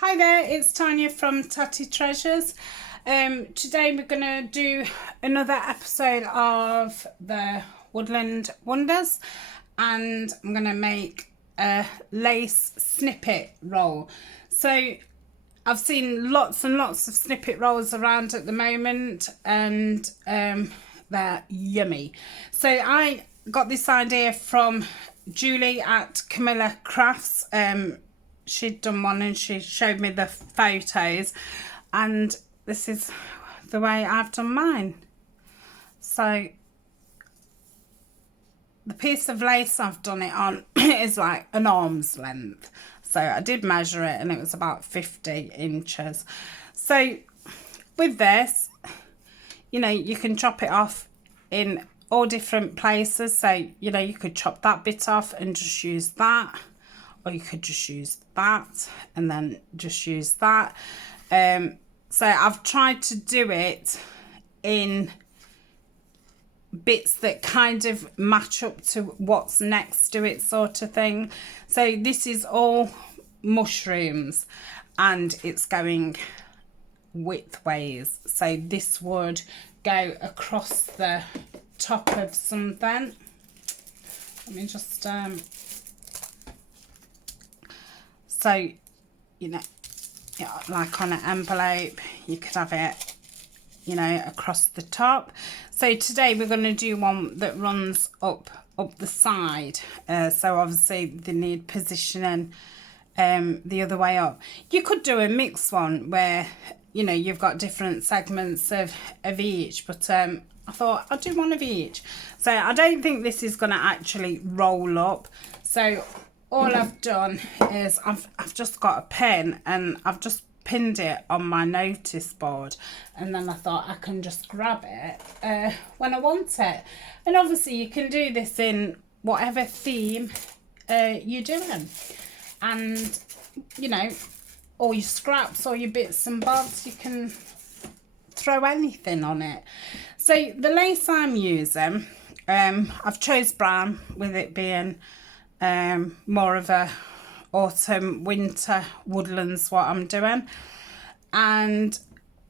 Hi there, it's Tania from Tatty Treasures. Today we're going to do another episode of the Woodland Wonders, and I'm going to make a lace snippet roll. So I've seen lots and lots of snippet rolls around at the moment, and they're yummy. So I got this idea from Julie at Camilla Crafts. She'd done one and she showed me the photos, and this is the way I've done mine. So the piece of lace I've done it on is like an arm's length. So I did measure it and it was about 50 inches. So with this, you know, you can chop it off in all different places. So, you know, you could chop that bit off and just use that. Or you could just use that and then just use that. So I've tried to do it in bits that kind of match up to what's next to it, sort of thing. So this is all mushrooms and it's going widthways. So this would go across the top of something. Let me just... So, you know, like on an envelope, you could have it, you know, across the top. So today we're going to do one that runs up the side. So obviously they need positioning the other way up. You could do a mixed one where, you know, you've got different segments of each, but I thought I'll do one of each. So I don't think this is going to actually roll up. So all I've done is I've just got a pen and I've just pinned it on my notice board, and then I thought I can just grab it when I want it. And obviously you can do this in whatever theme you're doing, and you know, all your scraps, all your bits and bobs, you can throw anything on it. So the lace I'm using, I've chose brown, with it being more of a autumn winter woodlands what I'm doing. And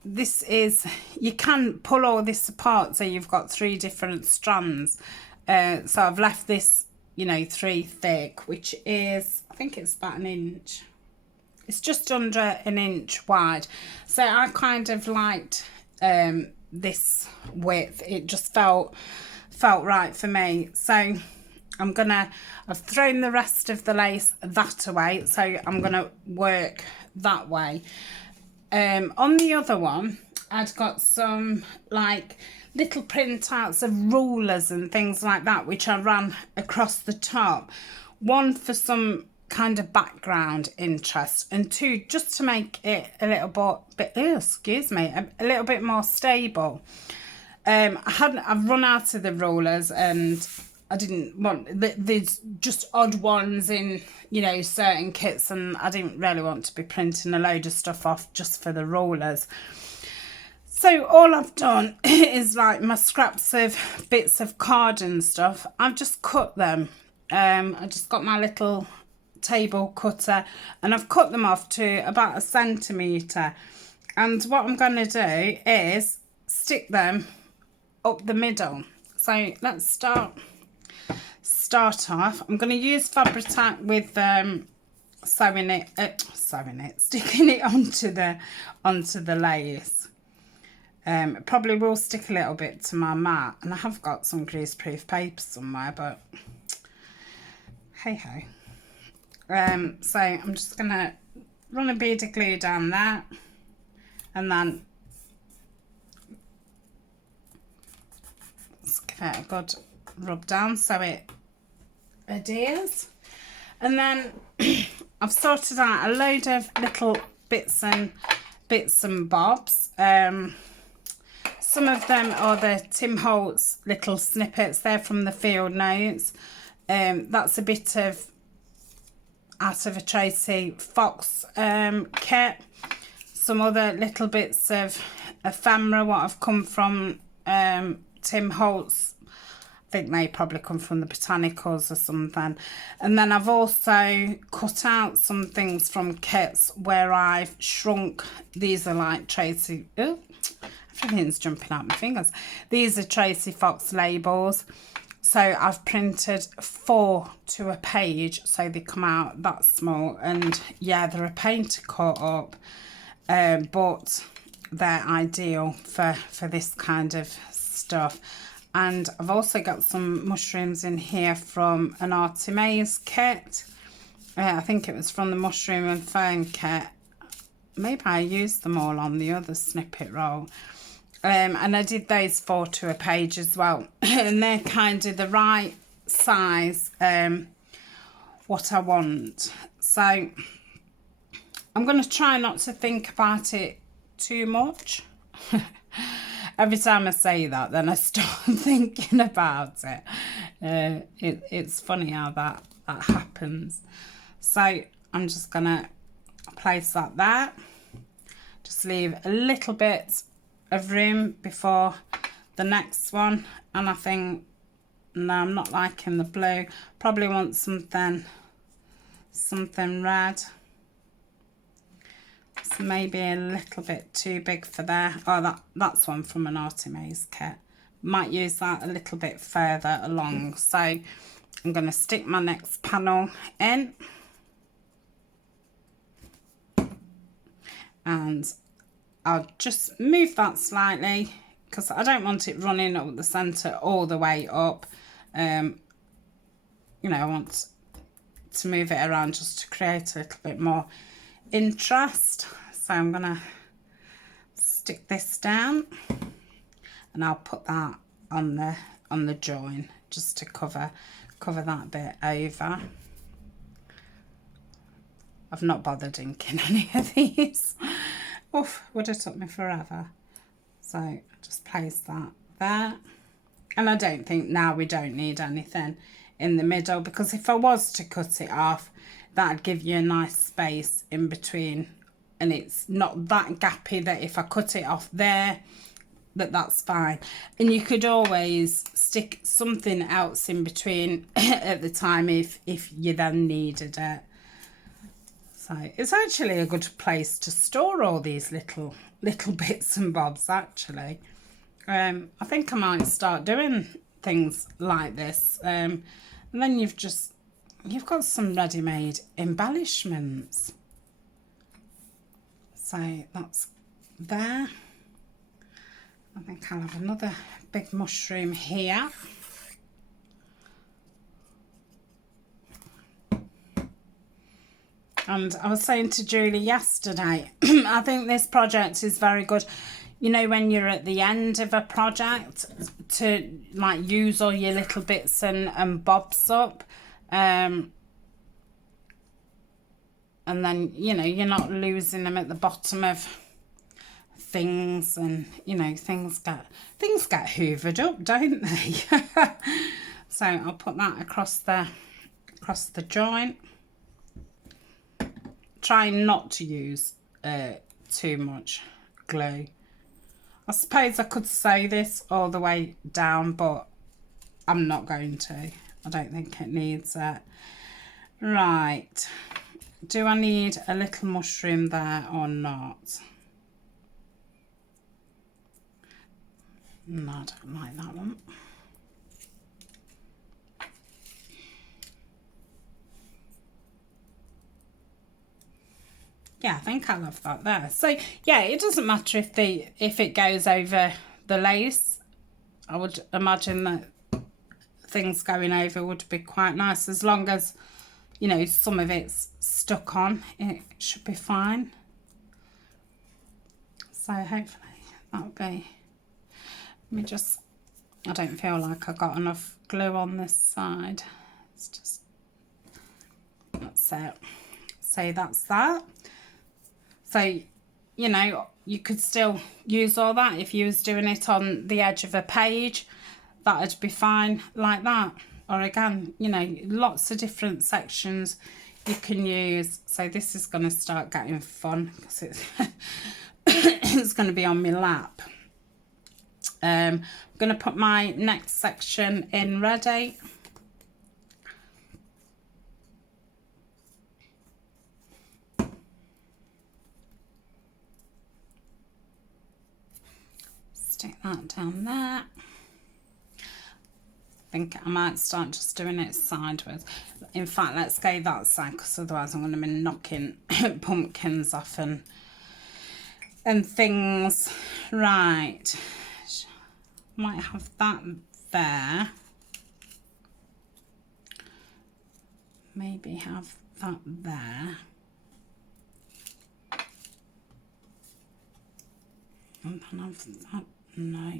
this is, you can pull all this apart, so you've got 3 different strands. So I've left this, you know, 3 thick, which is, I think it's about 1 inch. It's just under 1 inch wide. So I kind of liked this width. It just felt right for me. So I've thrown the rest of the lace that away, so I'm gonna work that way. On the other one, I'd got some like little printouts of rulers and things like that, which I ran across the top. 1 for some kind of background interest, and 2 just to make it a little bit a little bit more stable. I've run out of the rulers, and I didn't want, there's just odd ones in, you know, certain kits, and I didn't really want to be printing a load of stuff off just for the rollers. So all I've done is like my scraps of bits of card and stuff, I've just cut them. I just got my little table cutter and I've cut them off to about 1 centimetre. And what I'm going to do is stick them up the middle. So let's start off. I'm going to use Fabri-Tac with sticking it onto the lace. It probably will stick a little bit to my mat, and I have got some greaseproof paper somewhere, but hey ho. So I'm just going to run a bead of glue down there, and then let's give it a good rub down so it adheres. And then I've sorted out a load of little bits and bobs. Some of them are the Tim Holtz little snippets. They're from the field notes. That's a bit of out of a Tracy Fox kit. Some other little bits of ephemera, what have come from Tim Holtz. I think they probably come from the Botanicals or something. And then I've also cut out some things from kits where I've shrunk. These are like Tracy, oh, everything's jumping out my fingers. These are Tracy Fox labels. So I've printed 4 to a page, so they come out that small. And yeah, they're a pain to cut up, but they're ideal for this kind of stuff. And I've also got some mushrooms in here from an Arty Maze kit. I think it was from the Mushroom and Fern kit. Maybe I used them all on the other snippet roll. And I did those 4 to a page as well. And they're kind of the right size, what I want. So I'm going to try not to think about it too much. Every time I say that, then I start thinking about it. It's funny how that happens. So I'm just going to place that there. Just leave a little bit of room before the next one. And I think, no, I'm not liking the blue. Probably want something red. So maybe a little bit too big for there. Oh, that's one from an Arty Maze kit. Might use that a little bit further along. So I'm going to stick my next panel in. And I'll just move that slightly because I don't want it running up the centre all the way up. You know, I want to move it around just to create a little bit more interest. So I'm gonna stick this down and I'll put that on the join just to cover that bit over. I've not bothered inking any of these. Oof, would have took me forever. So just place that there. And I don't think now we don't need anything in the middle, because if I was to cut it off, that'd give you a nice space in between, and it's not that gappy that if I cut it off there, that's fine. And you could always stick something else in between at the time if you then needed it. So it's actually a good place to store all these little bits and bobs, actually. I think I might start doing things like this. And then you've got some ready-made embellishments. So that's there. I think I'll have another big mushroom here. And I was saying to Julie yesterday, I think this project is very good. You know, when you're at the end of a project, to like use all your little bits and bobs up. And then, you know, you're not losing them at the bottom of things, and, you know, things get hoovered up, don't they? So I'll put that across the joint. Try not to use too much glue. I suppose I could sew this all the way down, but I'm not going to. I don't think it needs it. Right. Do I need a little mushroom there or not? No, I don't like that one. Yeah, I think I'll have that there. So yeah, it doesn't matter if it goes over the lace. I would imagine that things going over would be quite nice, as long as, you know, some of it's stuck on. It should be fine. So hopefully that'll be. Let me just. I don't feel like I got enough glue on this side. It's just. That's it. So that's that. So, you know, you could still use all that if you was doing it on the edge of a page. That'd be fine like that. Or again, you know, lots of different sections you can use. So this is going to start getting fun because it's, it's going to be on my lap. I'm going to put my next section in ready. Stick that down there. I think I might start just doing it sideways. In fact, let's go that side, because otherwise I'm going to be knocking pumpkins off and things. Right, might have that there. Maybe have that there. And then have that, no.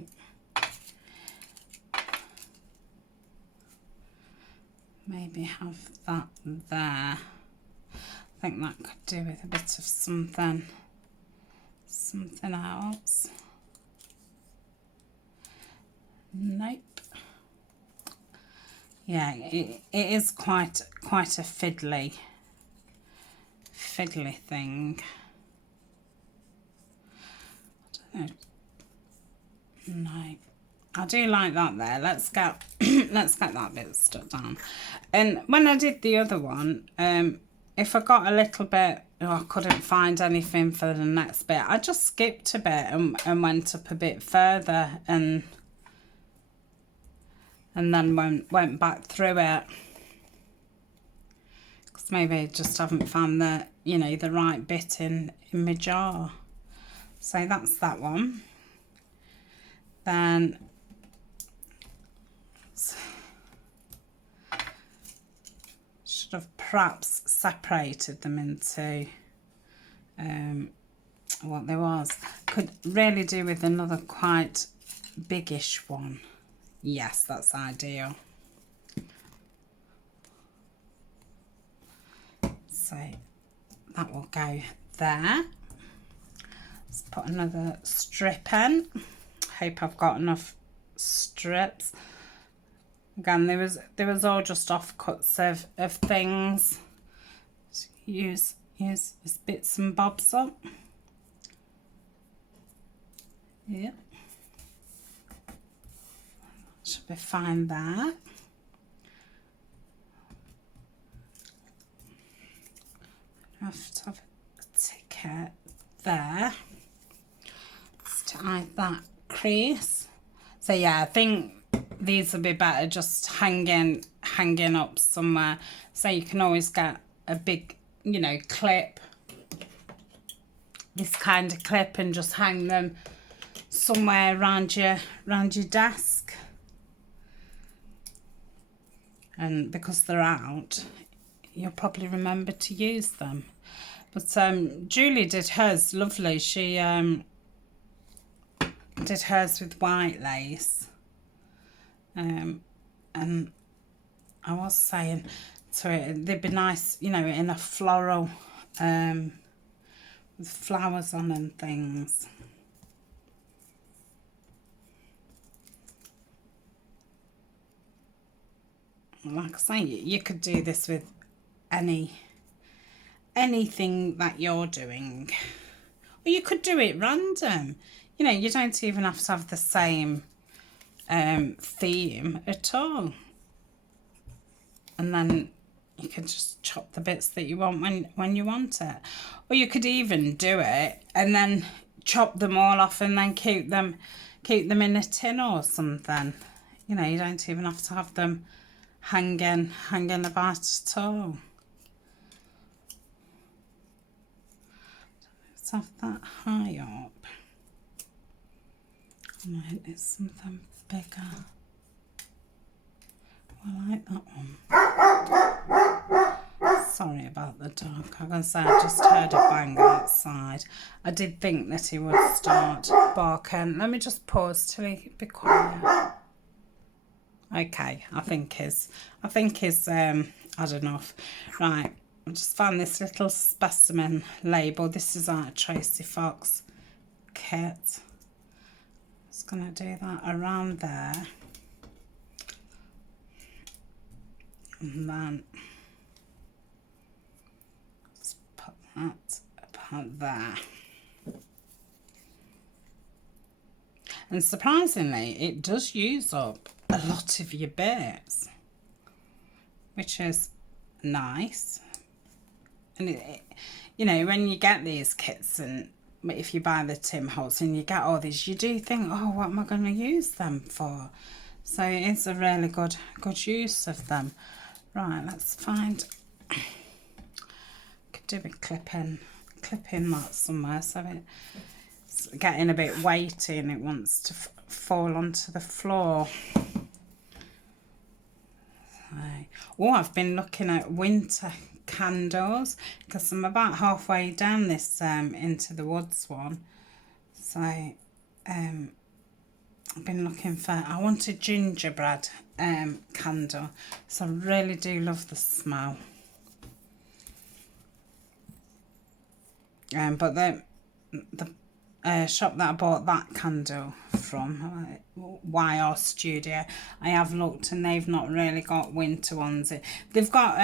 Maybe have that there. I think that could do with a bit of something else. Nope. Yeah, it is quite a fiddly thing. I don't know. No, I do like that there. Let's get that bit stuck down. And when I did the other one, if I got a little bit, I couldn't find anything for the next bit, I just skipped a bit and went up a bit further and then went back through it, because maybe I just haven't found the, you know, the right bit in my jar. So that's that one. Then should have perhaps separated them into what there was. Could really do with another quite biggish one. Yes, that's ideal. So that will go there. Let's put another strip in. Hope I've got enough strips. Again, there was all just offcuts of things. Just use bits and bobs up. Yeah. Should be fine there. I have to have a ticket there. Let's tie that crease. So yeah, I think these will be better just hanging up somewhere. So you can always get a big, you know, clip, this kind of clip, and just hang them somewhere around your desk. And because they're out, you'll probably remember to use them. But Julie did hers lovely. She did hers with white lace. And I was saying to it, they'd be nice, you know, in a floral, with flowers on and things. Like I say, you could do this with anything that you're doing, or you could do it random. You know, you don't even have to have the same theme at all, and then you can just chop the bits that you want when you want it. Or you could even do it and then chop them all off and then keep them in a tin or something. You know, you don't even have to have them hanging about at all. Let's have that high up. I might need something bigger. I like that one. Sorry about the dog. I'm going to say I just heard a bang outside. I did think that he would start barking. Let me just pause till he be quiet. Okay, I think he's had enough. Right, I just found this little specimen label. This is our Tracy Fox kit. Just going to do that around there. And then just put that about there. And surprisingly, it does use up a lot of your bits, which is nice. And you know, when you get these kits, and if you buy the Tim Holtz and you get all these, you do think, oh, what am I going to use them for? So it's a really good use of them. Right, let's find, could do a clipping that somewhere, so it's getting a bit weighty and it wants to fall onto the floor. Oh, I've been looking at winter candles because I'm about halfway down this Into the Woods one. So I've been looking for, I want a gingerbread candle, so I really do love the smell. But the shop that I bought that candle from, YR Studio, I have looked and they've not really got winter ones. They've got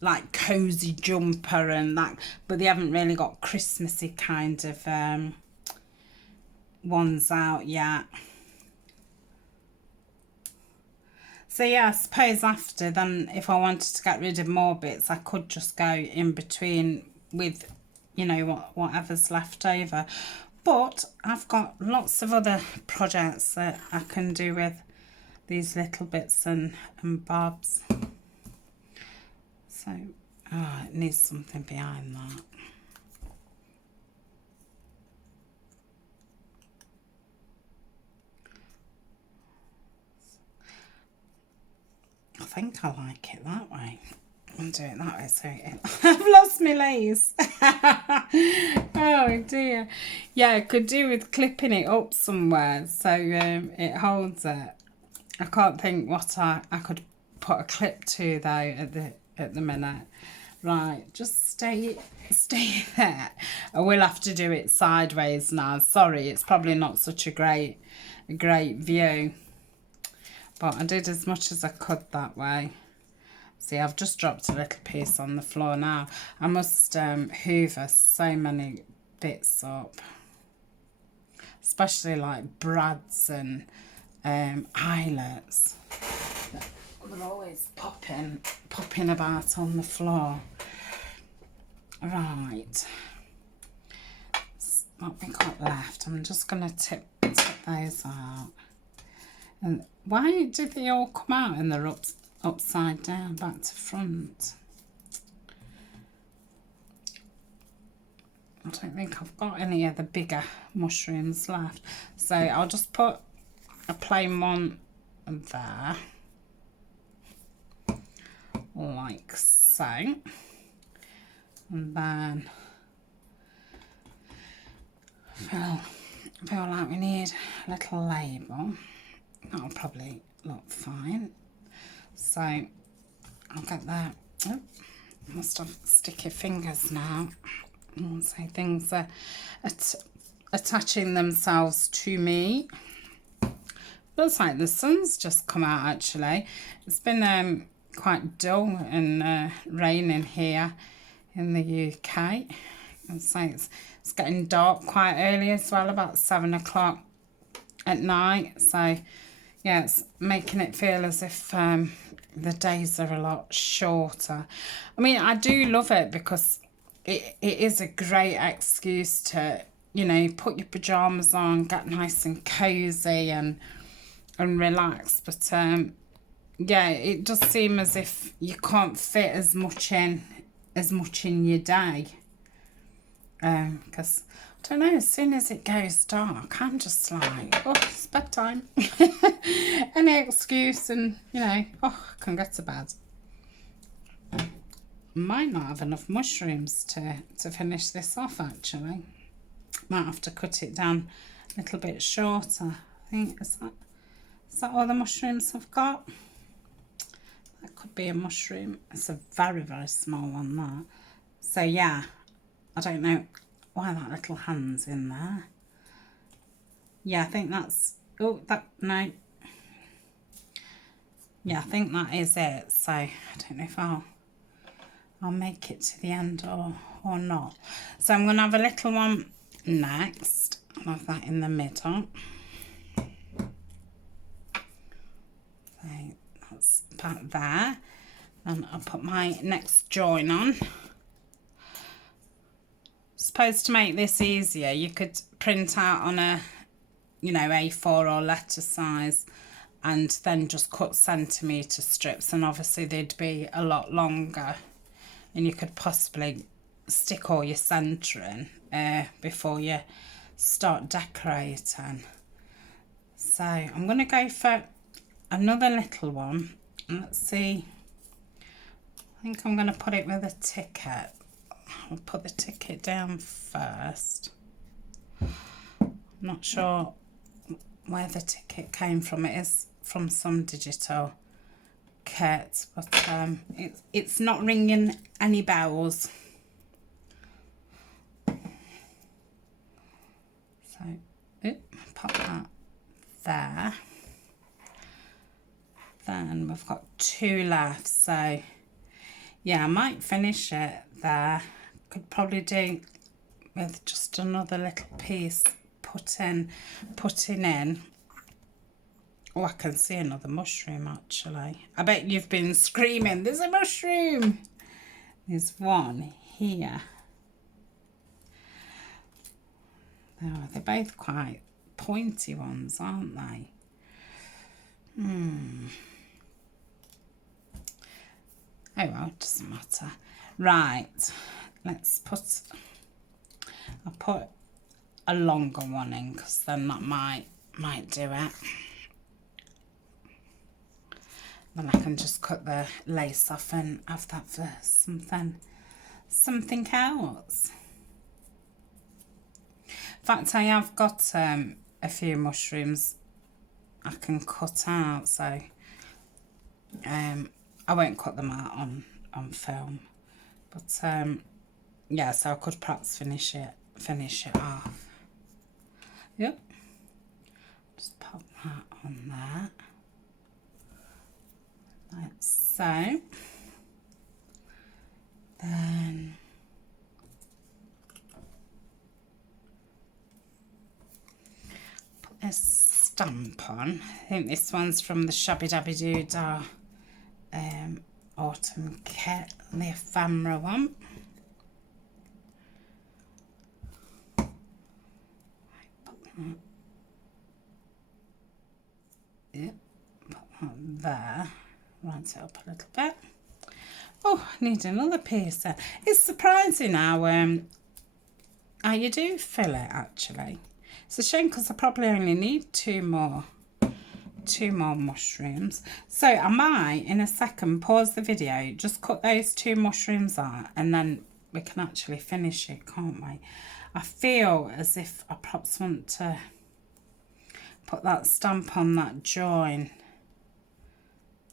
like cozy jumper and that, but they haven't really got Christmassy kind of ones out yet. So yeah, I suppose after then, if I wanted to get rid of more bits, I could just go in between with, you know, whatever's left over. But I've got lots of other projects that I can do with these little bits and bobs. So, oh, it needs something behind that. I think I like it that way. I'll do it that way. So I've lost my lace. Oh dear. Yeah, I could do with clipping it up somewhere so it holds it. I can't think what I could put a clip to though at the minute. Right, just stay there. I will have to do it sideways now. Sorry, it's probably not such a great view. But I did as much as I could that way. See, I've just dropped a little piece on the floor now. I must hoover so many bits up. Especially like brads and eyelets. They're always popping about on the floor. Right. What we got left. I'm just going to tip those out. And why did they all come out and they're upside down, back to front? I don't think I've got any of the bigger mushrooms left. So I'll just put a plain one there. Like so. And then feel like we need a little label. That'll probably look fine. So I'll get that. Oh, must have sticky fingers now. So things are attaching themselves to me. Looks like the sun's just come out actually. It's been quite dull and raining here in the UK. And so it's getting dark quite early as well, about 7 o'clock at night. So yeah, it's making it feel as if the days are a lot shorter. I mean, I do love it because it is a great excuse to, you know, put your pyjamas on, get nice and cozy and relax. But yeah, it does seem as if you can't fit as much in your day. Because I don't know, as soon as it goes dark, I'm just like, oh, it's bedtime. Any excuse and, you know, oh, I can get to bed. Might not have enough mushrooms to finish this off, actually. Might have to cut it down a little bit shorter. I think, is that all the mushrooms I've got? That could be a mushroom. It's a very, very small one, that. So, yeah, I don't know why that little hand's in there. Yeah, I think that's, oh, that, no. Yeah, I think that is it. So, I don't know if I'll make it to the end or not. So, I'm going to have a little one next. I'll have that in the middle. that's back there. And I'll put my next join on. Suppose to make this easier, you could print out on a, you know, A4 or letter size, and then just cut centimetre strips, and obviously they'd be a lot longer, and you could possibly stick all your centering before you start decorating. So I'm going to go for another little one. Let's see, I think I'm going to put it with a ticket. I'll put the ticket down first. I'm not sure where the ticket came from. It is from some digital kit, but it's not ringing any bells. So pop that there. Then we've got 2 left, so yeah, I might finish it there. Could probably do with just another little piece putting in. Oh, I can see another mushroom actually. I bet you've been screaming, there's a mushroom. There's one here. Oh, they're both quite pointy ones, aren't they? Oh well, it doesn't matter. Right, let's I'll put a longer one in, because then that might do it. Then I can just cut the lace off and have that for something else. In fact, I have got a few mushrooms I can cut out, so I won't cut them out on film, but yeah, so I could perhaps finish it off. Yep, just pop that on there like so. Then put this stamp on. I think this one's from the Shabby Dabby Doodah autumn kit, the Ephemera one. Yep, put that there, round it up a little bit. Oh, I need another piece there. It's surprising how you do fill it actually. It's a shame because I probably only need two more mushrooms. So I might in a second pause the video, just cut those 2 mushrooms out, and then we can actually finish it, can't we? I feel as if I perhaps want to put that stamp on that join,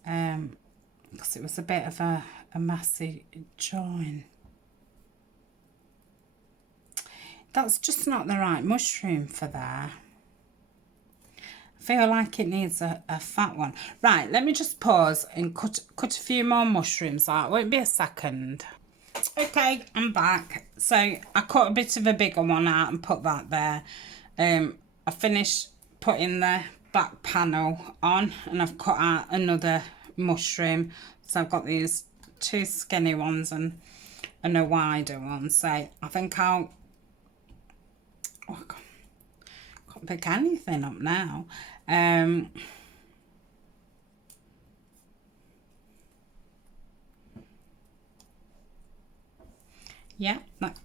because it was a bit of a messy join. That's just not the right mushroom for there. I feel like it needs a fat one. Right, let me just pause and cut a few more mushrooms out. Won't be a second. Okay, I'm back. So I cut a bit of a bigger one out and put that there. I finished putting the back panel on, and I've cut out another mushroom. So I've got these 2 skinny ones and a wider one. So I think I'll... Oh, I can't pick anything up now. Yeah, that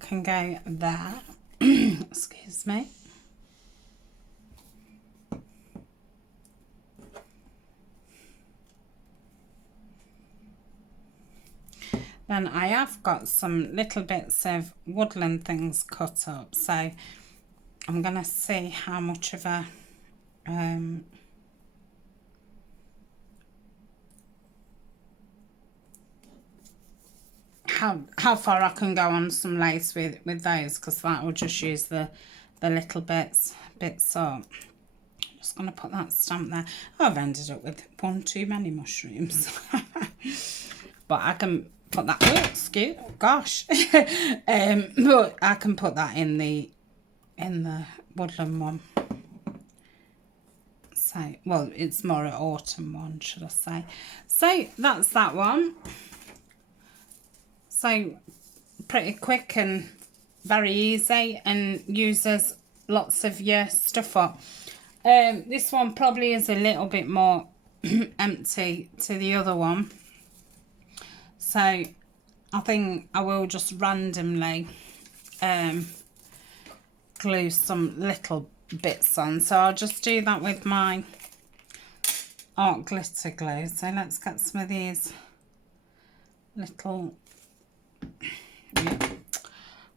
can go there. Excuse me. Then I have got some little bits of woodland things cut up, so I'm going to see how much of a how far I can go on some lace with those, because that will just use the little bits up. I'm just going to put that stamp there. Oh, I've ended up with one too many mushrooms. But I can put that, oh, excuse, gosh. But I can put that in the woodland one. So, well, it's more an autumn one, should I say. So, that's that one. So, pretty quick and very easy and uses lots of your stuff up. This one probably is a little bit more empty to the other one. So, I think I will just randomly glue some little bits on. So I'll just do that with my art glitter glue. So let's get some of these little,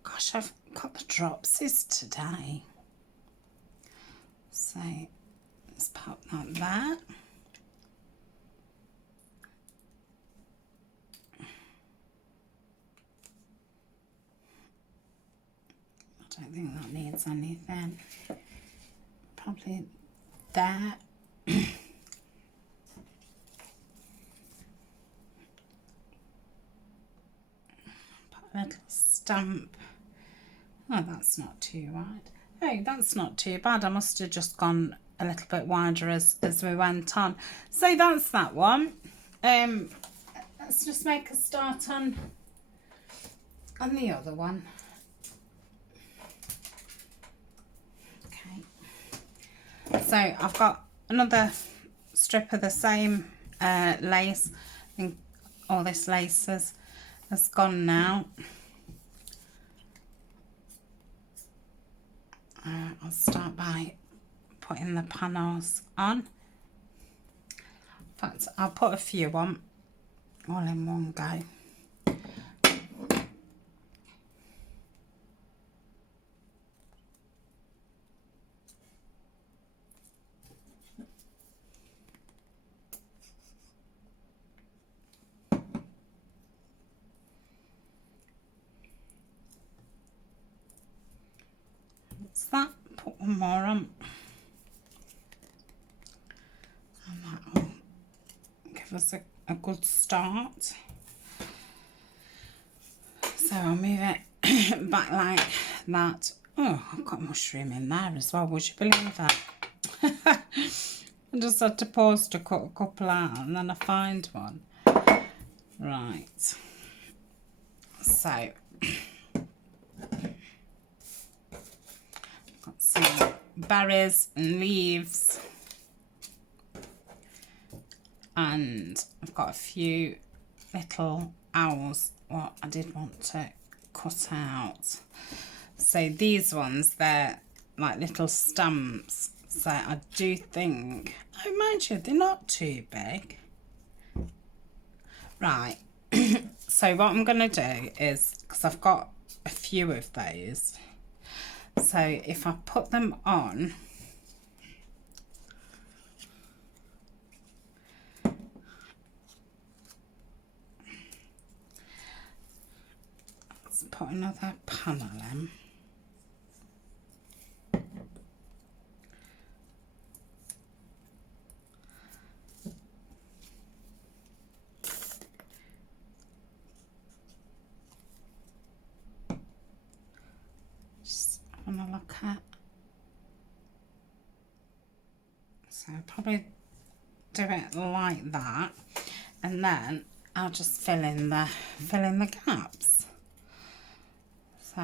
gosh, I've got the dropsies today. So let's pop that there. I don't think that needs anything. Probably there. Put a little stamp. Oh, that's not too wide. Hey, that's not too bad. I must have just gone a little bit wider as we went on. So that's that one. Let's just make a start on the other one. So I've got another strip of the same lace. I think all this lace has gone now. I'll start by putting the panels on. In fact, I'll put a few on all in one go. That, put one more on, and that will give us a good start. So I'll move it back like that. Oh, I've got mushroom in there as well, would you believe that? I just had to pause to cut a couple out and then I find one. Right, so got some berries and leaves, and I've got a few little owls what I did want to cut out. So these ones, they're like little stamps, so I do think, oh mind you, they're not too big. Right, so what I'm going to do is, because I've got a few of those, so if I put them on, let's put another panel in. Just having a look at. So I'll probably do it like that, and then I'll just fill in the gaps. So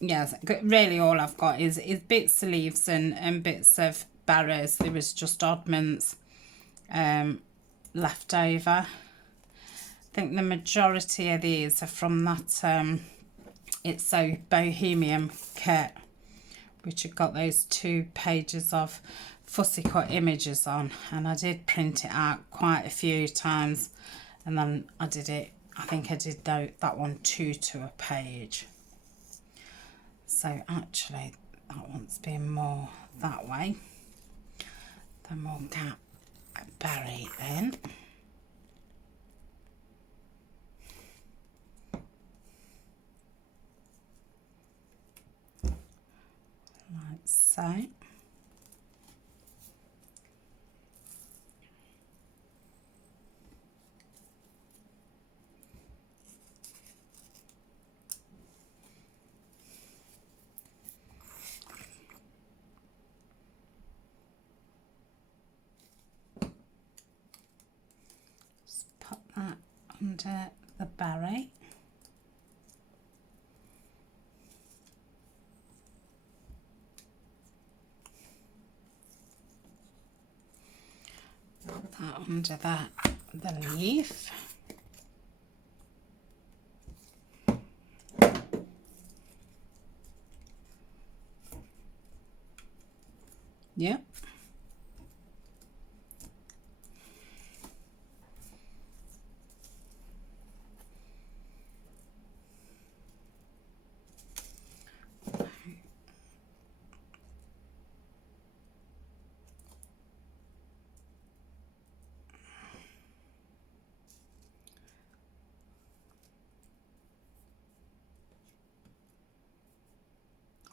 yes, really all I've got is bits of leaves and bits of berries. There was just oddments left over. I think the majority of these are from that It's So Bohemian kit, which have got those 2 pages of fussy cut images on, and I did print it out quite a few times, and then I did it, I think I did that one 2 to a page. So actually that one's been more that way. Then we'll get a berry in. Like so. under the berry. Put that under the leaf. Yep.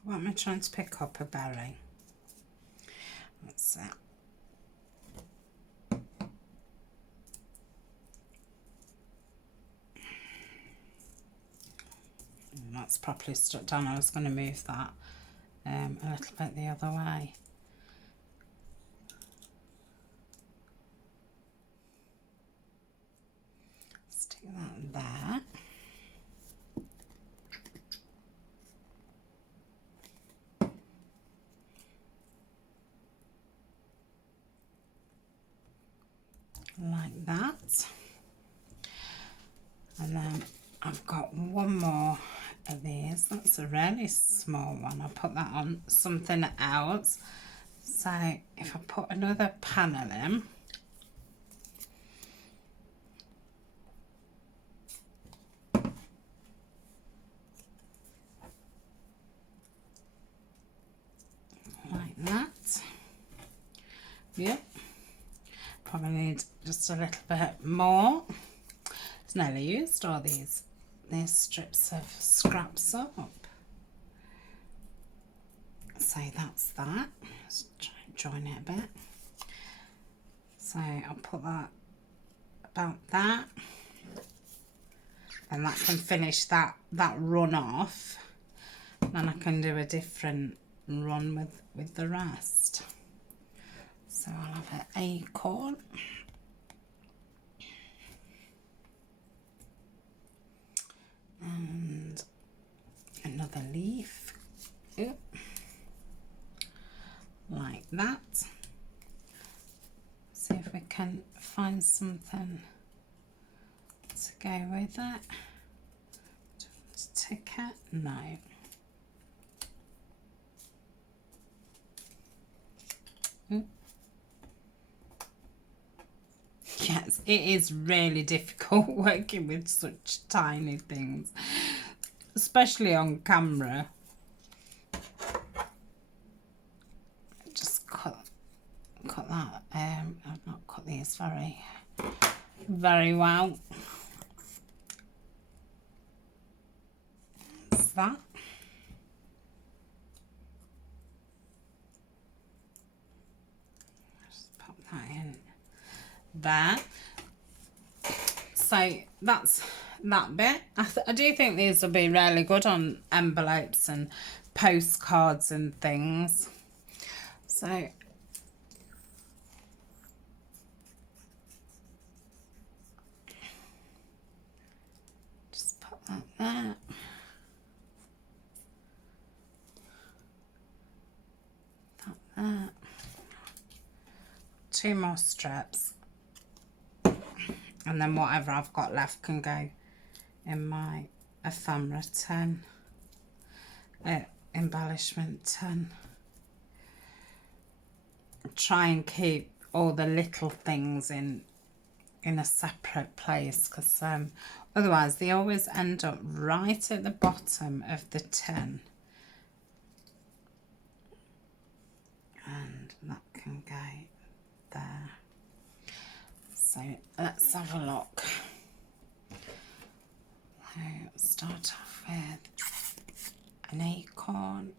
What am I trying to pick up? A berry. That's it. That's properly stuck down. I was going to move that a little bit the other way. Stick that there. Like that. And then I've got one more of these. That's a really small one. I'll put that on something else. So if I put another panel in, like that. Yep. Probably need just a little bit more. It's nearly used all these strips of scraps up. So that's that. Let's try and join it a bit. So I'll put that about that. And that can finish that run off. Then I can do a different run with the rest. So I'll have an acorn. And another leaf. Ooh. Like that. See if we can find something to go with it. Ticket? No. Ooh. Yes, it is really difficult working with such tiny things, especially on camera. Just cut that. I've not cut these very well. That's that. Just pop that in there. So that's that bit. I do think these will be really good on envelopes and postcards and things. So just put that there. That there. 2 more strips. And then whatever I've got left can go in my ephemera tin, embellishment tin. Try and keep all the little things in a separate place, because otherwise they always end up right at the bottom of the tin. And that can go there. So let's have a look. So start off with an acorn.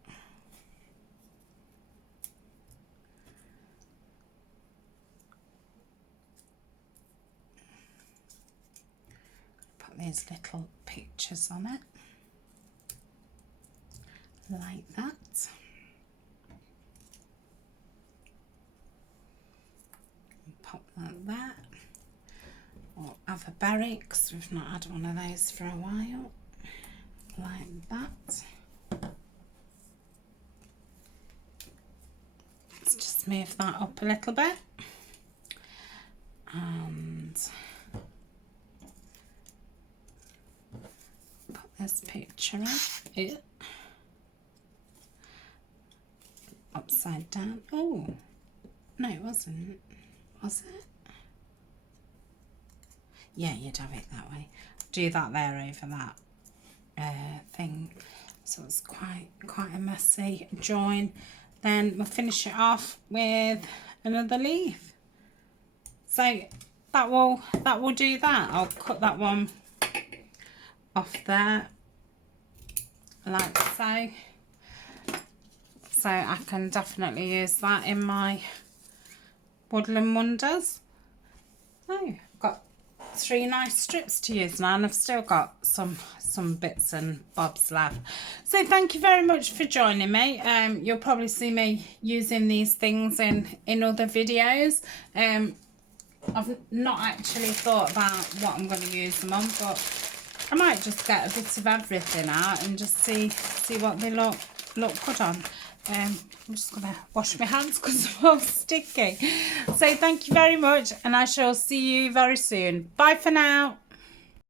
Put these little pictures on it, like that. Pop that there. Or have a berry because we've not had one of those for a while. Like that. Let's just move that up a little bit. And put this picture in. Upside down. Oh, no, it wasn't. Was it? Yeah, you'd have it that way. Do that there over that thing. So it's quite a messy join. Then we'll finish it off with another leaf. So that will do that. I'll cut that one off there like so. So I can definitely use that in my Woodland Wonders. So I've got 3 nice strips to use now, and I've still got some bits and bobs left. So thank you very much for joining me. You'll probably see me using these things in other videos. I've not actually thought about what I'm going to use them on, but I might just get a bit of everything out and just see what they look good on. I'm just going to wash my hands because they're all sticky. So thank you very much, and I shall see you very soon. Bye for now.